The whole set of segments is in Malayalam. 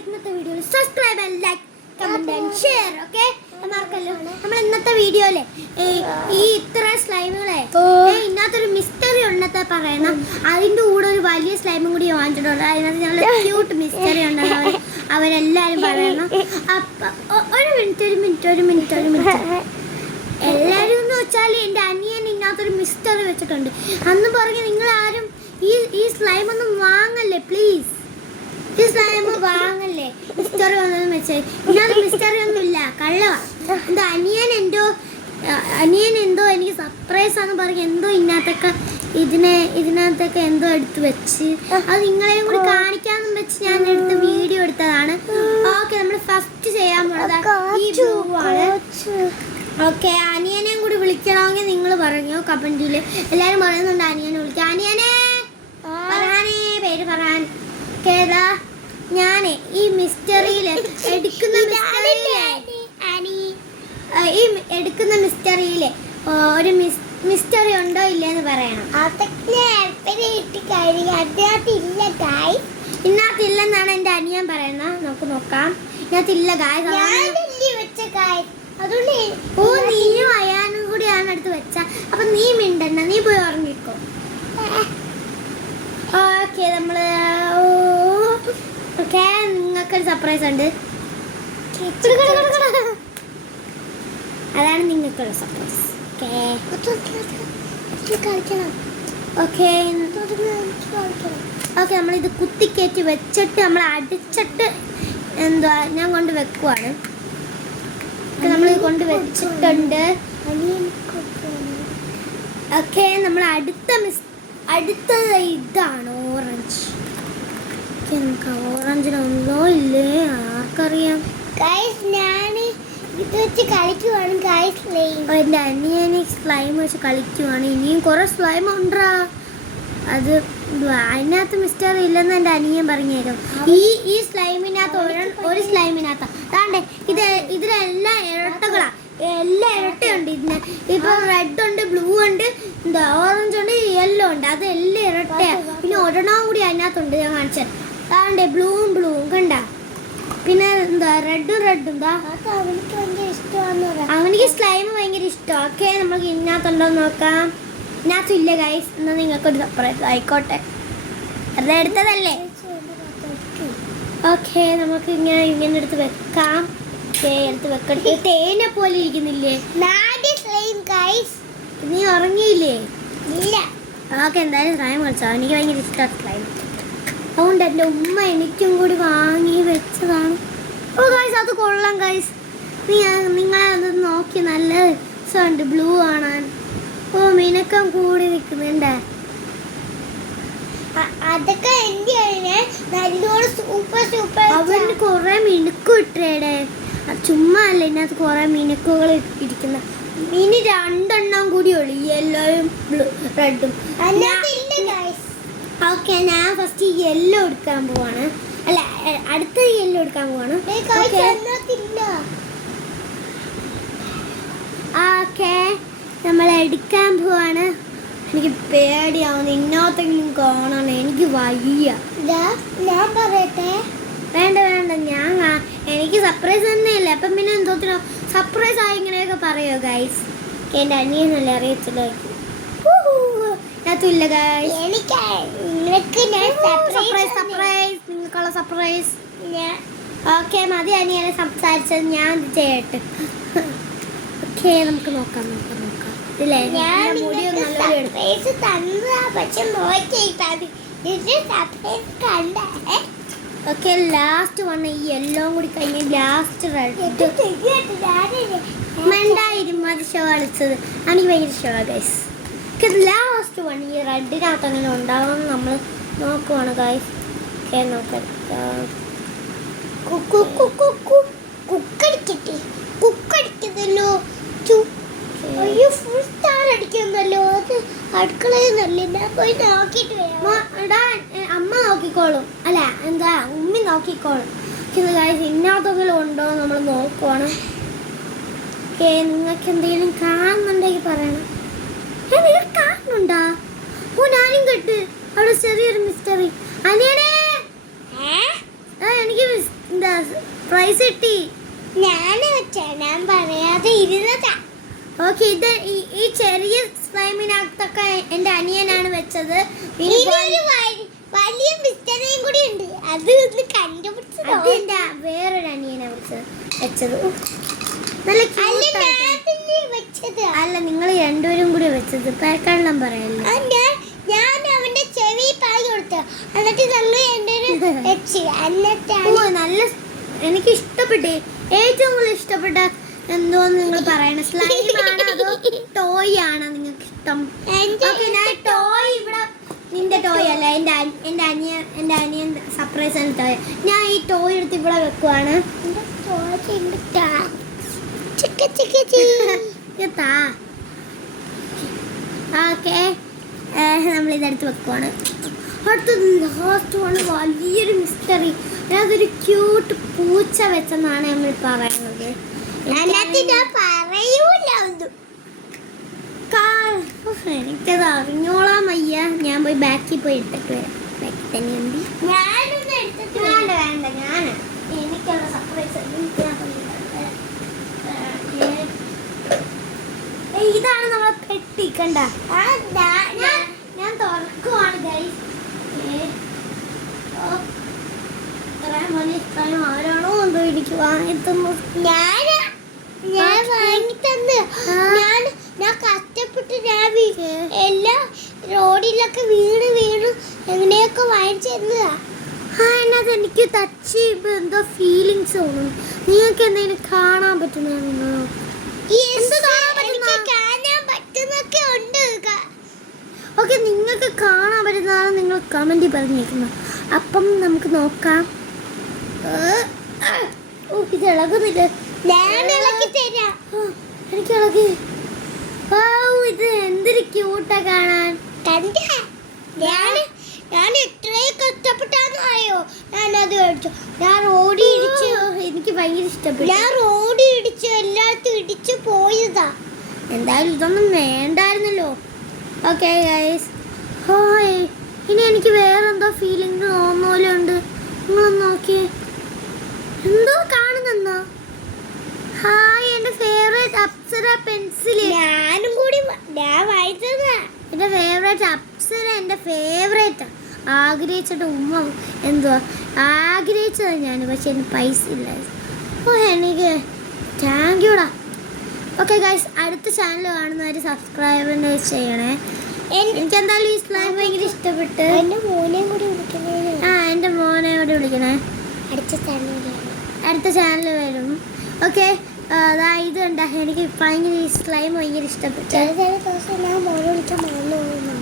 ഇന്നത്തെ വീഡിയോയിൽ subscribe and like comment and share. Okay, മറക്കല്ലോ. നമ്മൾ ഇന്നത്തെ വീഡിയോയിലെ ഈ ഇത്ര സ്ലൈമുകളെ ഇതിനകത്തൊരു മിസ്റ്ററി ഉണ്ടെന്ന് പറയണം. അതിന്റെ കൂടെ ഒരു വലിയ സ്ലൈമും കൂടി വാങ്ങിച്ചിട്ടുണ്ട്. അതിനകത്ത് ഞങ്ങൾ ക്യൂട്ട് മിസ്റ്ററി ഉണ്ടെന്ന് അവരെല്ലാരും പറയണം. ഒരു മിനിറ്റ് എല്ലാരും എന്ന് വെച്ചാൽ എൻ്റെ അനിയൻ ഇതിനകത്തൊരു മിസ്റ്ററി വെച്ചിട്ടുണ്ട്. അന്ന് പറഞ്ഞ് നിങ്ങൾ ആരും ഈ സ്ലൈം ഒന്നും വാങ്ങല്ലേ പ്ലീസ്. ഈ സ്ലൈം വാങ്ങല്ലേ. മിസ്റ്ററി ഒന്നും വെച്ചാൽ ഇതിനകത്ത് മിസ്റ്ററി ഒന്നും ഇല്ല, കള്ളവാ. എന്താ അനിയൻ എന്തോ എനിക്ക് സർപ്രൈസ് ആണെന്ന് പറഞ്ഞ് എന്തോ ഇതിനകത്തൊക്കെ എന്തോ എടുത്ത് വെച്ച് അത് നിങ്ങളെയും കൂടി കാണിക്കാന്നും വെച്ച് ഞാൻ എടുത്ത് വീഡിയോ എടുത്തതാണ്. ഓക്കെ, നമ്മൾ ഫസ്റ്റ് ചെയ്യാൻ പോണത് ഈ ബ്ലൂ ആണ്. ഓക്കെ, അനിയനെയും കൂടി വിളിക്കണമെങ്കിൽ നിങ്ങൾ പറഞ്ഞു കമന്റിൽ. എല്ലാരും പറയുന്നുണ്ട് അനിയനെ വിളിക്കാം. അനിയനെ പറയാനേ പേര് പറയാൻ. കേതാ ഞാനേ ഈ മിസ്റ്ററിയില് എടുക്കുന്ന മിസ്റ്ററിയില് ഒരു മിസ്റ്ററി ഉണ്ടോ ഇല്ലെന്ന് പറയണം. ഇന്നത്തില്ലെന്നാണ് എൻ്റെ അനിയൻ പറയുന്നത്. നമുക്ക് നോക്കാം. ഇന്നത്തില്ല ഗായ്. ഓ, നീയും അയാനും കൂടിയാണ് അടുത്ത് വെച്ച. അപ്പൊ നീ മിണ്ടണ്ട, നീ പോയി ഉറങ്ങിക്കോ. ഓക്കെ, നിങ്ങൾക്കൊരു സർപ്രൈസ് ഉണ്ട്. അതാണ് നിങ്ങൾക്കുള്ള സർപ്രൈസ്. ഓക്കെ, നമ്മളിത് കുത്തിക്കയറ്റി വെച്ചിട്ട് നമ്മൾ അടിച്ചിട്ട് എന്താ ഞാൻ കൊണ്ട് വെക്കുവാണ്. നമ്മൾ കൊണ്ട് വെച്ചിട്ടുണ്ട്. ഓക്കെ, നമ്മൾ അടുത്ത ഇതാണ് ഓറഞ്ച്. നമുക്ക് ഓറഞ്ചിനൊന്നോ ഇല്ലേ ആർക്കറിയാം. എൻ്റെ അനിയന് സ്ലൈം വെച്ച് കളിക്കുവാണ്. ഇനിയും കുറെ സ്ലൈം ഉണ്ടാ. അത് അതിനകത്ത് മിസ്റ്റർ ഇല്ലെന്ന് എൻ്റെ അനിയൻ പറഞ്ഞേരും. ഈ സ്ലൈമിനകത്ത് ഒരു സ്ലൈമിനകത്ത് അതാണ്ടേ ഇതിലെല്ലാം ഇരട്ടകളാ. എല്ലാം ഇരട്ടയുണ്ട് ഇതിന്. ഇപ്പൊ റെഡ് ഉണ്ട്, ബ്ലൂ ഉണ്ട്, എന്താ ഓറഞ്ച് ഉണ്ട്, യെല്ലോ ഉണ്ട്. അതെല്ലാം ഇരട്ടയാ. പിന്നെ ഒരെണ്ണം കൂടി അതിനകത്തുണ്ട്. ഞാൻ കാണിച്ചത് അതാണ്ടേ ബ്ലൂവും കണ്ട. പിന്നെ എന്താ റെഡും എന്താ അവനിക്ക് സ്ലൈം ഭയങ്കര ഇഷ്ടം. ഓക്കെ, നമുക്ക് ഇതിനകത്തുണ്ടോ നോക്കാം. ഇതിനകത്തും ഇല്ല ഗൈസ്. എന്നാൽ നിങ്ങൾക്കൊരു സർപ്രൈസ് ആയിക്കോട്ടെ. അത് എടുത്തതല്ലേ. ഓക്കെ, നമുക്ക് ഇങ്ങനെ എടുത്ത് വെക്കാം. എടുത്ത് വെക്കട്ടെ. തേനെ പോലെ ഇരിക്കുന്നില്ലേ. നീ ഉറങ്ങിയില്ലേ? ഇല്ല. ഓക്കെ, എന്തായാലും സ്ലൈം കളിച്ചോ. എനിക്ക് ഭയങ്കര ഇഷ്ടമാണ് സ്ലൈം. അതുകൊണ്ട് എൻ്റെ ഉമ്മ എനിക്കും കൂടി വാങ്ങി വെച്ചതാണ്. ഓ ഗൈസ്, അത് കൊള്ളാം ഗൈസ്. നിങ്ങളത് നോക്കി നല്ല രസമുണ്ട് ബ്ലൂ കാണാൻ. ഓ, മിനക്കം കൂടി നിൽക്കുന്നുണ്ട്. അതൊക്കെ അവന് കുറെ മിനുക്ക് ഇട്ടേടെ. ചുമ്മാ അല്ല, ഇതിനകത്ത് കുറെ മിനുക്കുകൾ ഇരിക്കുന്ന. ഇനി 2 എണ്ണം കൂടി ഉള്ളു, യെല്ലോയും റെഡും. ഓക്കെ, ഞാൻ ഫസ്റ്റ് യെല്ലോ എടുക്കാൻ പോവാണ്. അല്ല, അടുത്ത യെല്ലോ എടുക്കാൻ പോവാണ്. ഓക്കെ, നമ്മൾ എടുക്കാൻ പോവാണ്. എനിക്ക് പേടിയാവുന്നു. ഇന്നോത്തെങ്കിലും കാണണം. എനിക്ക് വയ്യ. ഞാൻ പറയട്ടെ? വേണ്ട, എനിക്ക് സർപ്രൈസ് തന്നെയല്ല. അപ്പം പിന്നെ എന്തോത്തിനോ സർപ്രൈസ് ആയി ഇങ്ങനെയൊക്കെ പറയോ ഗൈസ്. എൻ്റെ അനിയനല്ലേ അറിയത്തില്ല. നിങ്ങൾക്കുള്ള സർപ്രൈസ്. ഓക്കെ, മതി അനിയനെ സംസാരിച്ചത്. ഞാൻ ചെയ്യട്ടെ. ഓക്കെ, നമുക്ക് നോക്കാം. ഇല്ലേ, ഓക്കെ, ലാസ്റ്റ് വൺ ഈ യെല്ലോ കൂടി കഴിഞ്ഞ് ലാസ്റ്റ് റെഡ്. മണ്ടായിരുന്നു അത് ഷോ കളിച്ചത്. എനിക്ക് ഭയങ്കര ഇഷ്ടമാണ് ഗൈസ്. ലാസ്റ്റ് വൺ ഈ റെഡിനകത്ത് അങ്ങനെ ഉണ്ടാവും. നമ്മൾ നോക്കുവാണ് ഗൈസ്. ഓക്കെ, നോക്കാം. കുക്കടിക്കുന്നല്ലോ. അയ്യോ, ഫുൾ സ്റ്റാർ അടിക്കുന്നല്ലോ. അത് അടുക്കളയിൽ ഞാൻ പോയി നോക്കിയിട്ട് അമ്മ നോക്കിക്കോളും. അല്ല, എന്താ ഉമ്മി നോക്കിക്കോളും. ഇന്നത്തെങ്കിലും ഉണ്ടോ നമ്മൾ നോക്കുവാണ്. ഓക്കെ, നിങ്ങൾക്ക് എന്തെങ്കിലും കാണുന്നുണ്ടെങ്കിൽ പറയണം. നിങ്ങൾ കാണുന്നുണ്ടാ? ഓ, ഞാനും കേട്ട് അവിടെ ചെറിയൊരു മിസ്റ്ററി. അനിയനെ, എനിക്ക് പ്രൈസ് കിട്ടി. ഞാൻ പറയാതെ ഇരുന്നതാ. ഓക്കെ, ഇത് ഈ ചെറിയ സ്ലൈമിനകത്തൊക്കെ എന്റെ അനിയനാണ് വെച്ചത്. വലിയ മിസ്റ്ററിയും കൂടി ഉണ്ട്. അത് ഒന്ന് കണ്ടുപിടിച്ചത് എന്റെ വേറൊരു അനിയനാണ് വെച്ചത്. നല്ല വെച്ചത് അല്ല, നിങ്ങൾ രണ്ടുപേരും കൂടി വെച്ചത്. പേക്കള്ളം പറയല്ലേ. ഞാൻ അവന്റെ ചെവി പായി കൊടുത്തു. എന്നിട്ട് നല്ല എനിക്ക് ഇഷ്ടപ്പെട്ടു. ഏറ്റവും കൂടുതൽ ഇഷ്ടപ്പെട്ട എന്തോന്ന് നിങ്ങൾ പറയണ സ്ലൈമാണ് അതോ ടോയ് ആണോ നിങ്ങൾക്ക് ഇഷ്ടം? ടോയ് ഇവിടെ നിന്റെ ടോയ് അല്ല, എന്റെ അനിയൻ സർപ്രൈസ് ടോയ്. ഞാൻ ഈ ടോയ് എടുത്ത് ഇവിടെ വെക്കുവാണ്. ഓക്കെ, നമ്മളിതെടുത്ത് വെക്കുവാണ്. അടുത്തത് ലാസ്റ്റ് ആണ് വലിയൊരു മിസ്റ്ററി. അതൊരു ക്യൂട്ട് പൂച്ച വെച്ചെന്നാണ് നമ്മൾ പറയുന്നത്. എനിക്കത് അറിഞ്ഞോളാം വയ്യ. ഞാൻ പോയി ബാക്കിൽ പോയി എടുത്തിട്ട് വരാം. ബാക്കിൽ തന്നെ ഉണ്ട്. വേണ്ട ഞാൻ എനിക്കുള്ള സർപ്രൈസ് ഇതാണ് നമ്മളെ പെട്ടി. കണ്ട, ഞാൻ തുറക്കുവാണ് ഗൈസ്. ആരാണോ എന്തോ എനിക്ക് വാങ്ങിത്തന്നു. ഞാൻ വാങ്ങി തന്ന്. ഞാൻ കഷ്ടപ്പെട്ട് എല്ലാ റോഡിലൊക്കെ വീണ് എങ്ങനെയൊക്കെ വാങ്ങിച്ചിരുന്നതാ. അതിനകത്ത് എനിക്ക് ടച്ച് ചെയ്യുമ്പോൾ എന്തോ ഫീലിങ്സ് തോന്നും. നിങ്ങൾക്ക് എന്തെങ്കിലും കാണാൻ പറ്റുന്നോ? ഓക്കെ, നിങ്ങൾക്ക് കാണാൻ പറ്റുന്നതാണ് നിങ്ങൾ കമന്റിൽ പറഞ്ഞേക്കുന്നത്. അപ്പം നമുക്ക് നോക്കാം. ഇത് ഇളകുന്നില്ല. എനിക്ക് ഇളകി. ഇത് എന്തൊരു ക്യൂട്ടാ കാണാൻ. ഞാൻ എത്രയും കഷ്ടപ്പെട്ടാന്ന് അറിയോ ഞാനത് മേടിച്ചു. ഞാൻ റോഡി ഇടിച്ചു. എനിക്ക് ഭയങ്കര ഇഷ്ടപ്പെട്ടു. ഞാൻ റോഡി ഇടിച്ചു, എല്ലായിടത്തും ഇടിച്ചു പോയതാ. എന്തായാലും ഇതൊന്നും വേണ്ടായിരുന്നല്ലോ. Okay guys, hi. ഇനി എനിക്ക് വേറെന്തോ ഫീലിംഗ് തോന്നുന്ന പോലെ ഉണ്ട്. നിങ്ങളൊന്ന് നോക്കിയേ, എന്തോ കാണുന്നെന്നോ. ഹായ്, എൻ്റെ ഫേവറേറ്റ് അപ്സര പെൻസിൽ. ഞാനും കൂടി ഞാൻ വായിച്ചതാ. എൻ്റെ ഫേവറേറ്റ് അപ്സര, എൻ്റെ ഫേവറേറ്റ്. ആഗ്രഹിച്ചിട്ട് ഉമ്മ എന്തുവാ ആഗ്രഹിച്ചതാണ് ഞാൻ, പക്ഷെ എനിക്ക് പൈസ ഇല്ലായിരുന്നു. ഓ, എനിക്ക് താങ്ക് യൂടാ. ഓക്കെ ഗൈസ്, അടുത്ത ചാനൽ കാണുന്നവർ സബ്സ്ക്രൈബ് ചെയ്യണേ. എനിക്ക് എന്തായാലും ഈ സ്ലൈം ഭയങ്കര ഇഷ്ടപ്പെട്ട്. എൻ്റെ മോനെ കൂടി വിളിക്കണേ. എൻ്റെ മോനെ കൂടി വിളിക്കണേ. അടുത്ത ചാനൽ വരും. ഓക്കെ, ഇത് കണ്ട എനിക്ക് ഭയങ്കര ഈ സ്ലൈം ഭയങ്കര ഇഷ്ടപ്പെട്ടു. ചില ദിവസം ഞാൻ മോനെ വിളിക്കാൻ മറന്നു പോകുന്നു.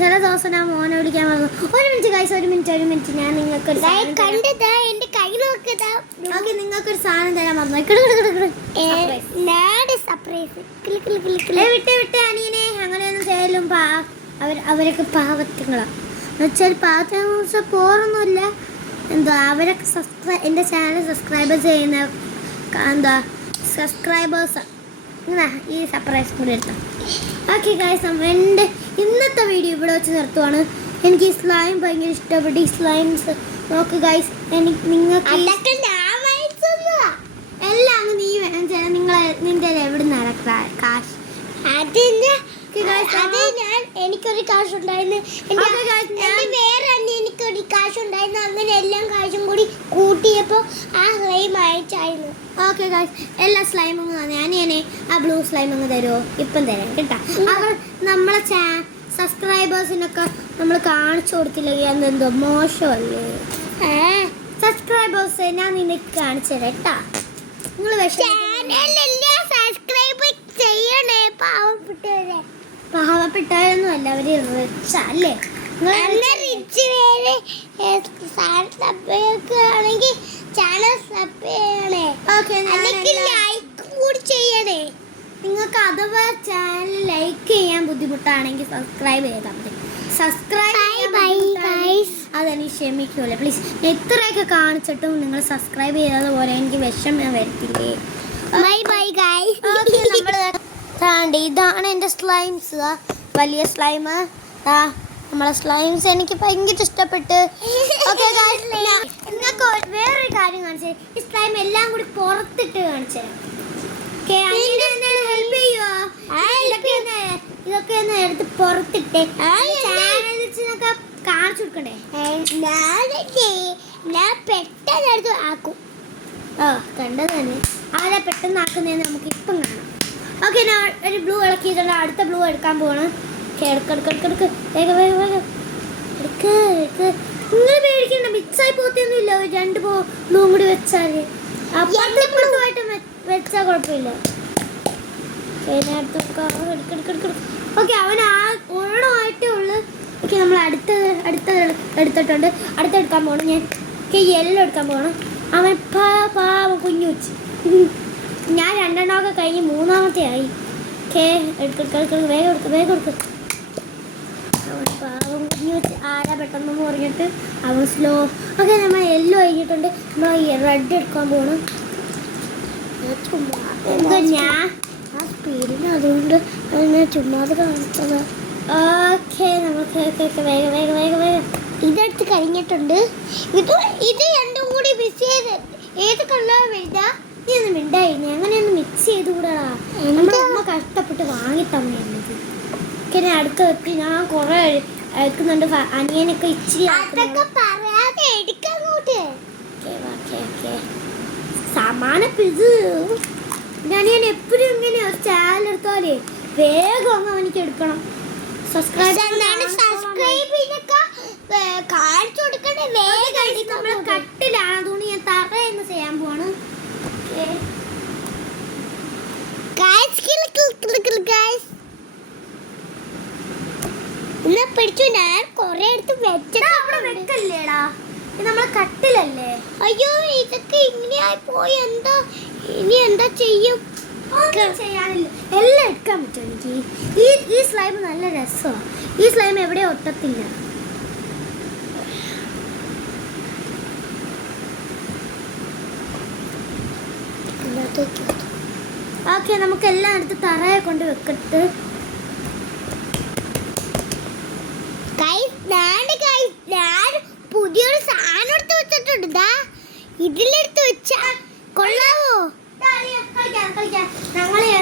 ചില ദിവസം ഞാൻ മോനെ വിളിക്കാൻ മറന്നു. ഒരു മിനിറ്റ് ഗൈസ്, ഒരു മിനിറ്റ്. ഞാൻ നിങ്ങൾക്ക് എൻ്റെ കൈ നോക്കതാ. ഓക്കെ, നിങ്ങൾക്കൊരു സാധനം തരാൻ മറന്നു. വിട്ട് അനിയനെ അങ്ങനെയൊന്നും ചെയ്യലും. അവരൊക്കെ പാവത്തുങ്ങളാണ്. എന്നുവെച്ചാൽ പാവത്തിനെന്ന് വെച്ചാൽ പോറൊന്നുമില്ല. എന്താ അവരൊക്കെ എൻ്റെ ചാനൽ സബ്സ്ക്രൈബ് ചെയ്യുന്ന സബ്സ്ക്രൈബേഴ്സ്. ഈ സർപ്രൈസ് കൂടി എടുത്താൽ. ഓക്കെ ഗൈസ്, എൻ്റെ ഇന്നത്തെ വീഡിയോ ഇവിടെ വെച്ച് നിർത്തുവാണ്. എനിക്ക് ഈ സ്ലൈം ഭയങ്കര ഇഷ്ടപ്പെട്ടു. ഈ സ്ലൈംസ് നോക്ക് ഗൈസ്. നിങ്ങൾക്ക് എല്ലാം അങ്ങ് നീ നിന്റെ എവിടെ നിന്നാണ് കാശ്? എനിക്കൊരു കാശുണ്ടായിരുന്നു. വേറെ എനിക്കൊരു കാശുണ്ടായിരുന്നു. അങ്ങനെ എല്ലാം കാശും കൂടി കൂട്ടിയപ്പോൾ ആ സ്ലൈം അയച്ചായിരുന്നു. ഓക്കെ ഗൈസ്, എല്ലാ സ്ലൈമും ഞാനേ ആ ബ്ലൂ സ്ലൈം അങ്ങ് തരുമോ? ഇപ്പം തരാം കേട്ടോ. അവർ നമ്മളെ സബ്സ്ക്രൈബേഴ്സിനൊക്കെ നമ്മൾ കാണിച്ചു കൊടുത്തില്ലെങ്കിൽ അതെന്തോ മോശമല്ലേ? സബ്സ്ക്രൈബേഴ്സ് ഞാൻ നിനക്ക് കാണിച്ചു തരാം കേട്ടാ. നിങ്ങൾ സബ്സ്ക്രൈബ് ചെയ്യണേ. പാവപ്പെട്ടവരൊന്നും അല്ല, അവര് റിച്ച് അല്ലേ? റിച്ച് ആണെങ്കിൽ ചാനൽ സബ് ചെയ്യണേ. ലൈക്ക് കൂടി ചെയ്യണേ. നിങ്ങൾക്ക് അഥവാ ചാനൽ ലൈക്ക് ചെയ്യാൻ ബുദ്ധിമുട്ടാണെങ്കിൽ സബ്സ്ക്രൈബ് ചെയ്താൽ മതി. അതെനിക്ക് ക്ഷമിക്കൂല്ലേ പ്ലീസ്. എത്രയൊക്കെ കാണിച്ചിട്ടും നിങ്ങൾ സബ്സ്ക്രൈബ് ചെയ്തത് പോലെ എനിക്ക് വിഷമം വരത്തില്ലേ? ഇതാണ് എൻ്റെ സ്ലൈംസ്. വലിയ സ്ലൈം. നമ്മളെ സ്ലൈംസ് എനിക്ക് ഭയങ്കര ഇഷ്ടപ്പെട്ട്. ഓക്കെ നിങ്ങൾക്ക് വേറൊരു കാര്യം കാണിച്ചു തരാം. ഈ സ്ലൈം എല്ലാം കൂടി പുറത്തിട്ട് കാണിച്ചു തരാം. ഓക്കെ, ഹെൽപ്പ് ചെയ്യുവോ? ഇതൊക്കെ ഒന്ന് എടുത്ത് പുറത്തിട്ടേ ചാനലിനൊക്കെ കാണിച്ചു കൊടുക്കണ്ടേ? ഞാൻ പെട്ടെന്ന് എടുത്ത് ആക്കും. ഓ, കണ്ടത് തന്നെ. അവരെ പെട്ടെന്ന് ആക്കുന്നതെന്ന് നമുക്ക് ഇപ്പം കാണാം. ഓക്കെ, ഞാൻ ഒരു ബ്ലൂ ഇളക്കിയിട്ടുണ്ട്. അടുത്ത ബ്ലൂ എടുക്കാൻ പോവാണ്. എടുക്ക് വേഗം വേഗം വേഗം എടുക്ക്. നിങ്ങൾ പേടിക്കണ്ട, മിക്സായി പോത്തൊന്നുമില്ല. ഒരു 2 ബ്ലൂവും കൂടി വെച്ചാൽ അപ്പുറത്തുമായിട്ട് വെച്ചാൽ കുഴപ്പമില്ല. ഓക്കെ, അവൻ ഒരെണ്ണമായിട്ടേ ഉള്ളു. ഓക്കെ, നമ്മൾ അടുത്ത എടുത്തിട്ടുണ്ട്. അടുത്തെടുക്കാൻ പോകണം. ഞാൻ യെല്ലോ എടുക്കാൻ പോകണം. അവൻ പാവം കുഞ്ഞു വെച്ച്. ഞാൻ 2 എണ്ണമൊക്കെ കഴിഞ്ഞ് 3ാമത്തെ ആയി. ഓക്കെ, വേഗം എടുക്ക്. അവൻ പാവം കുഞ്ഞു വെച്ച് ആരാ പെട്ടെന്ന് പറഞ്ഞിട്ട് അവൻ സ്ലോ. ഓക്കെ, നമ്മൾ യെല്ലോ കഴിഞ്ഞിട്ടുണ്ട്. നമ്മൾ റെഡ് എടുക്കാൻ പോകണം. ഞാൻ ആ സ്പീഡിന് അതുകൊണ്ട് ഞാൻ ചുമ്മാതെ കാണിച്ചത്. ഓക്കെ, നമുക്ക് വേഗം ഇതെടുത്ത് കഴിഞ്ഞിട്ടുണ്ട്. ഇത് രണ്ടും കൂടി മിക്സ് ചെയ്ത് ഏത് കളർ വലുതാ? നീ ഒന്ന് മിണ്ടായിരുന്നു. അങ്ങനെയൊന്ന് മിക്സ് ചെയ്ത് കൂടാ. നമ്മുടെ അമ്മ കഷ്ടപ്പെട്ട് വാങ്ങി തന്നെയുള്ളത്. ഓക്കെ, ഞാൻ അടുത്ത് വെക്ക്. ഞാൻ കുറെ എടുക്കുന്നുണ്ട്. അനിയനൊക്കെ ഇച്ചിരി അതൊക്കെ പറയാതെ എടുക്കങ്ങോട്ട്. സമാനപ്പിത് ഞാൻ എപ്പോഴും ഇങ്ങനെയാ ചാനൽ എടുത്താലേ വേഗം അങ്ങ് അവനിക്ക് എടുക്കണം. സബ്സ്ക്രൈബ് കാണിച്ചു കൊടുക്കണ്ടേ? വേഗം നമ്മളെ കട്ടിലാണ്, അതുകൊണ്ട് ഞാൻ തറയെന്ന് ചെയ്യാൻ പോവാണ്. പിടിച്ചു. ഞാൻ കൊറേ എടുത്ത് വെക്കല്ലേടാ, ഇത് നമ്മളെ കട്ടിലല്ലേ. അയ്യോ, ഇതൊക്കെ ഇങ്ങനെയായി പോയി. ഇനി എന്താ ചെയ്യും? ചെയ്യാനില്ല, എല്ലാം എടുക്കാൻ പറ്റും എനിക്ക്. ഈ സ്ലൈം നല്ല രസമാണ്. ഈ സ്ലൈം എവിടെയും ഒട്ടത്തില്ല. ഓക്കെ, നമുക്ക് എല്ലാം എടുത്ത് തറയെ കൊണ്ട് വെക്കട്ട്. ഞാൻ പുതിയൊരു സാധനം എടുത്ത് വെച്ചിട്ടുണ്ട്. ഇതിലെടുത്ത് വെച്ചാ കൊള്ളാവോ? ഞങ്ങള്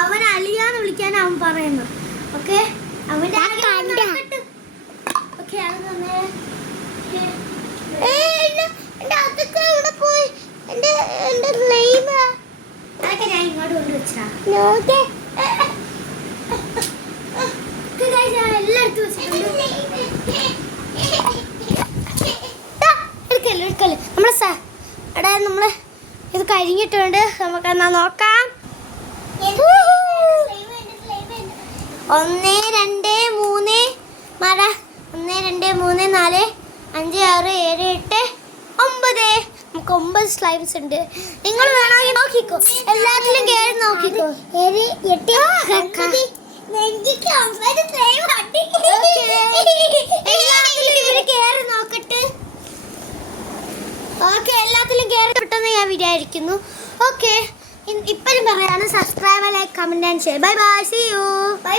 അവൻ അലിയാന്ന് വിളിക്കാൻ അവൻ പറയുന്നു. ഓക്കെ, അവന്റെ ഓക്കെ, അത് തന്നെ. അതൊക്കെ ഇവിടെ പോയി. എന്റെ സ്ലൈം അതൊക്കെ ഞാൻ ഇങ്ങോട്ട് കൊണ്ടുവച്ചാ. എല്ലാം എടുത്ത് വെച്ചിട്ടുണ്ട്. എടുക്കല്ലേ നമ്മളെ ഇത് കഴിഞ്ഞിട്ടുണ്ട്. നമുക്ക് എന്നാ നോക്കാം. 1 2 3 മഴ 1 2 3 4 5 6 7 8 9. നമുക്ക് 9 സ്ലൈംസ് ഉണ്ട്. നിങ്ങൾ വേണമെങ്കിൽ നോക്കിക്കോ, എല്ലാത്തിലും കയറി നോക്കിക്കോ. എല്ലാത്തിലും കയറി കിട്ടുമെന്ന് ഞാൻ വിചാരിക്കുന്നു. ഓക്കെ, ഇപ്പോഴും പറയാണ് subscribe, like, comment and share. Bye bye, see you. Bye by.